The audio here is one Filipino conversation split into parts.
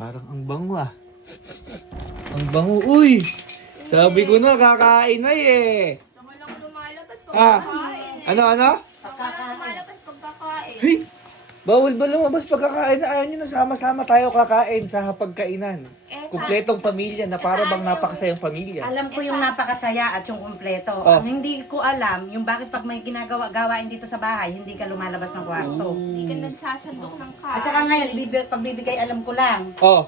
Parang ang bango ah. Ang bango. Uy! Sabi ko na, kakain na eh. Saka lang lumalabas Ah, pagkakain. ano? Saka lang lumalabas pagkakain. Hey! Bawal ba lumabas pagkakain na? Ayaw nyo na sama-sama tayo kakain sa hapagkainan. Kumpletong pamilya na para bang napakasayang pamilya. Alam ko yung napakasaya at yung kumpleto. Oh. Ang hindi ko alam, yung bakit pag may gawain dito sa bahay, hindi ka lumalabas ng kwarto. Hindi ka nagsasandok ng kain. At saka ngayon, pagbibigay alam ko lang, Oh,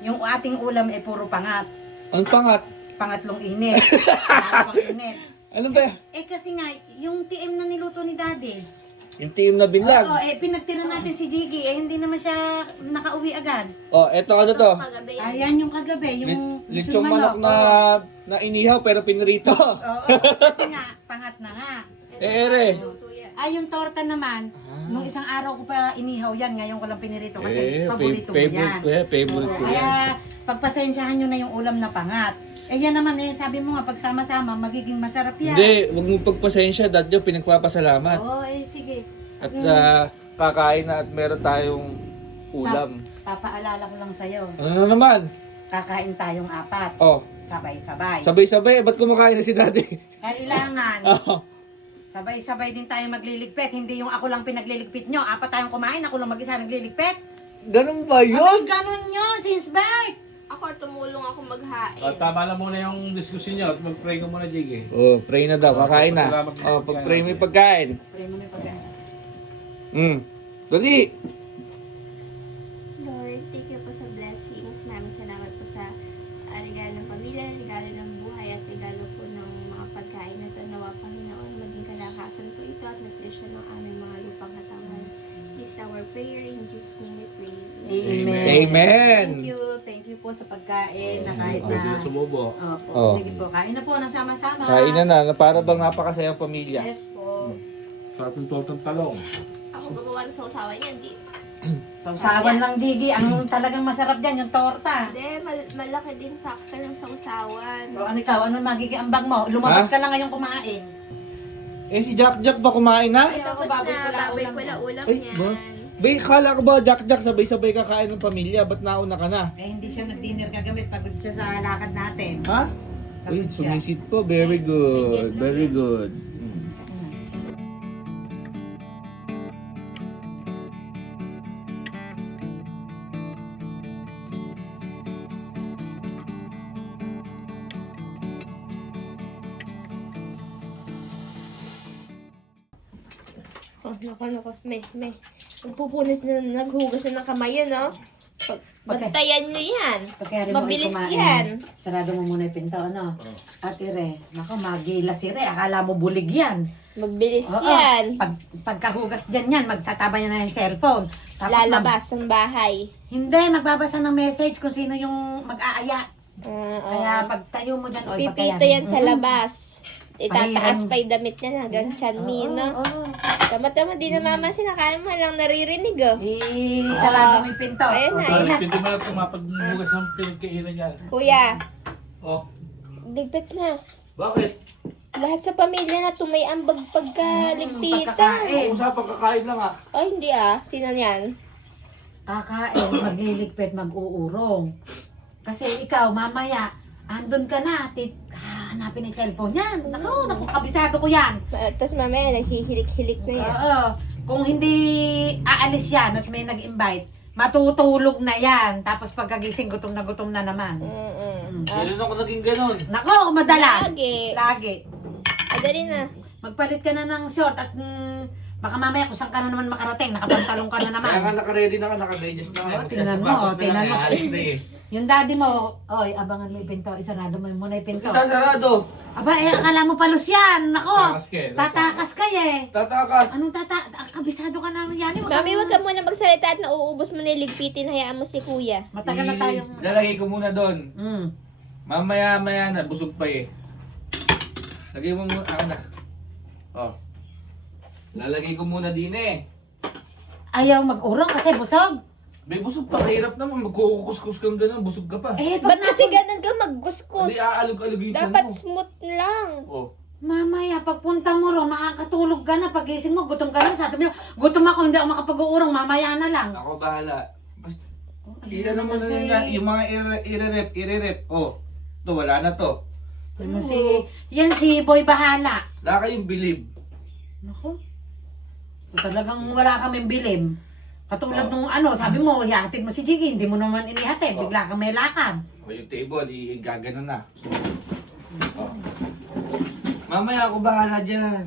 yung ating ulam ay puro pangat. ang pangat. Pangatlong init. Pangatlong init. Ano ba? Kasi nga, yung TM na niluto ni Daddy. Yung team na binlag. Oo, pinagtira natin si Jiggy, hindi naman siya nakauwi agad. Oh, eto ano to? Kagabi. Ayan yung kagabi, yung Lechong manok na inihaw pero pinrito. Oo, kasi nga, pangat na nga. Ere. Luto yan. Ay, yung torta naman, nung isang araw ko pa inihaw yan, ngayon ko lang pinirito kasi paborito mo yan. Favorite ko yan. Kaya, pagpasensyahan nyo na yung ulam na pangat. Eh yan naman sabi mo nga, pagsama-sama, magiging masarap yan. Hindi, huwag mong pagpasensya, dadyo, pinagpapasalamat. Oo, sige. At kakain na at meron tayong ulam. Papaalala ko lang sa'yo, Ano na naman? kakain tayong apat, Oh, sabay-sabay. sabay-sabay, ba't kumakain na si daddy? Kailangan, Oh, sabay-sabay din tayo magliligpit. Hindi yung ako lang pinagliligpit nyo. Apat tayong kumain, ako lang mag-isa nagliligpit. ganun ba Ay, yun? ganun yun, since birth. Ako tumulong ako maghain. Tama lang muna yung diskusyon nyo at mag-pray ka muna, Jiggy. Oh, pray na daw, kakain na. Oh, pag-pray mo yung pagkain. Pray mo na yung pagkain. Dali! Lord, thank you po sa blessings. Maraming salamat po sa regalo ng pamilya, regalo ng buhay, at regalo po ng mga pagkain na ito. Nawa, Panginoon, maging kalakasan po ito at nutrition ng aming mga lupang katawan. This is our prayer. In Jesus' name we pray. Amen. Amen. Thank you po sa pagkain na kahit Hindi na na... sumubo. Opo, Oh. sige po, kain na po ng sama-sama. Kain na, para bang napakasayang pamilya. Yes po. Sa ating tortang talong. Ako gumawa ng sausawan niya, hindi. Sausawan lang, Gigi. Ang talagang masarap dyan, yung torta. Hindi, malaki din factor ng sausawan. O ano ikaw, ano magiging ambag mo? Lumabas ka lang ngayon kumain. Eh, si Jack ba kumain na? Ay, tapos baboy na, pala baboy ulam pala yan. ulam Ay, yan. ba? Bay, kala ko ba, Jack, sabay-sabay kakain ng pamilya? Ba't nauna ka na? Eh, hindi siya nag-dinner kagamit. Pagod siya sa lakad natin. Ha? Uy, Pagod siya. sumisit po. Very good. Very good. Oh, naku. May. Nagpupunas na, naghugas na ng kamay yun, no? Bantayan nyo yan. Pagkaya rin mo ay Mabilis kumain, yan. sarado mo muna yung pinto, ano? Ate Re, naku, magila si Re. Akala mo bulig yan. Mabilis Oo. yan. Pagkahugas dyan yan, magsataba niya na yung cellphone. Tapos Lalabas ng bahay. hindi, magbabasa ng message kung sino yung mag-aaya. Oo. Kaya pagtayo mo dyan, oy, Pipita yan sa labas. Itataas Pahiran. pa yung damit niya hanggang tiyan mi, no? Oo. Tama-tama, di na mama sinakain mo lang naririnig, oh. Sarado mo yung pinto. Ayun na, ayun na. Pinto mo na tumapaghugas ng pinagkainan niya. Kuya, Oh, ligpit na. bakit? Lahat sa pamilya na tumay ambag pagkaligpitan. Pagkakain. Usapang kakain lang ah. Oh, hindi ah. Sino yan? Kakain, magliligpit, mag-uurong. Kasi ikaw, mamaya, andun ka na, hanapin yung cellphone yan. Naku, kabisado ko yan. Tapos mamaya, naghihilik-hilik na yan. Oo. Kung hindi aalis yan at may nag-invite, matutulog na yan. Tapos pagkagising, gutom na naman. Kailan ako naging ganun? Nako, madalas. Lagi. Lagi. Dali na. Magpalit ka na ng short at baka mamaya kung saan ka na naman makarating, nakapantalong ka na Kaya nga naman. naka-ready na ka, naka-digest na nga. Oo, tingnan mo, Magsasapatos na tingnan lang, mo. alis na eh. Yung daddy mo, oy, abangan mo yung pinto, isarado mo muna yung pinto. Sasarado. Aba, akala mo palos yan. Nako, Takas ka eh. tatakas ka eh. Tatakas. Anong kabisado ka na yan? Mami, wag ka muna magsalita at nauubos mo na yung ligpitin. Hayaan mo si kuya. Matagal na tayong... Lalagay ko muna doon. Mm. Mamaya na, busog pa eh. Lagay mo muna, ako na. Oh. Lalagay ko muna din eh. Ayaw mag-urong kasi busog. May busog pa, kahirap naman. Magkukuskus kang gano'n, busog ka pa. Eh, Ba't kasi ganun ka magguskus? Hindi aalog-alog yung tiyan Dapat mo. smooth lang. Oh. mamaya, pagpunta mo ron, makakatulog ka na. Pagising mo, gutom ka na. Sasabihin mo, gutom ako, hindi ako makapag-uurong. Mamaya na lang. Ako bahala. Basta, Oh, Kila naman na yan. Yung mga irerep. Oh, to wala na to. Ano yan si Boy Bahala. Wala kayong believe. Naku. Talagang wala kaming bilim. Katulad Oh. nung sabi mo, ihatid mo si Jiggy, hindi mo naman inihatid, Oh. bigla ka may lakad. O yung table, gagano na. Oh. Mamaya ako bahala dyan.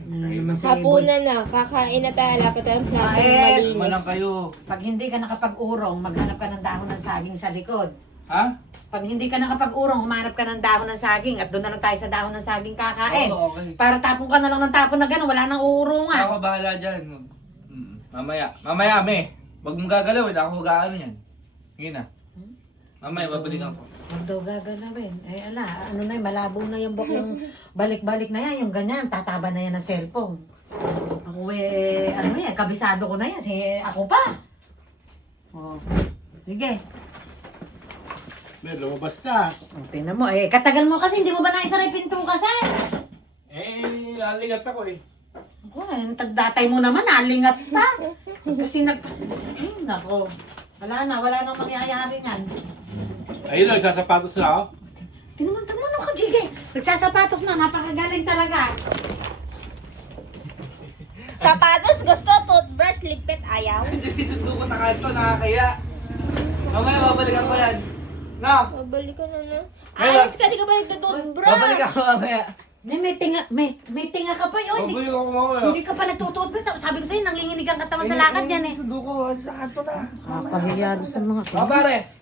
Hapunan na, kakain na tayo, lapit tayong plato Kain. malinis. Malang kayo. Pag hindi ka nakapag-urong, maghanap ka ng dahon ng saging sa likod. Ha? Pag hindi ka nakapag-urong, humanap ka ng dahon ng saging at doon na lang tayo sa dahon ng saging kakain. Oo, okay. Para tapon ka na lang ng tapon na gano'n, wala nang uurungan. Ako bahala dyan. Mamaya, me. Wag mong gagalawin, ako gaano yan. Sige na. Mamaya, babalikan ko. Huwag daw gagalawin. Ano na malabo na yung yung balik-balik na yan, yung ganyan, tataba na yan ng cellphone. Ako kabisado ko na yan, ako pa. Oh. Sige. May lumabas ka. Tingnan mo, katagal mo kasi, hindi mo ba naisara yung pinto kasi? Alingat ako eh. Ako, tagdatay mo naman, nalingat pa. Kasi nako. Wala nang mangyayari yan. Ayun, nagsasapatos na ako. Tinumunta mo ka, Jiggy. Nagsasapatos na, napakagaling talaga. Sapatos, gusto, toothbrush, ligpit, ayaw. Hindi sundo ko sa kanto, nakakaya. Mamaya, babalikan ko yan. No! Babalikan na na. Ayun. Ayos ka, di ka balik na toothbrush. Babalikan ko mamaya. May tinga ka pa yun. Babalikan ko mamaya. Hindi ka pa nagtututbrush. Sabi ko sa'yo, nanginginig ang katawan sa lakad yan eh. Sundo ko sa kanto na. Nakapahiya sa mga Pare!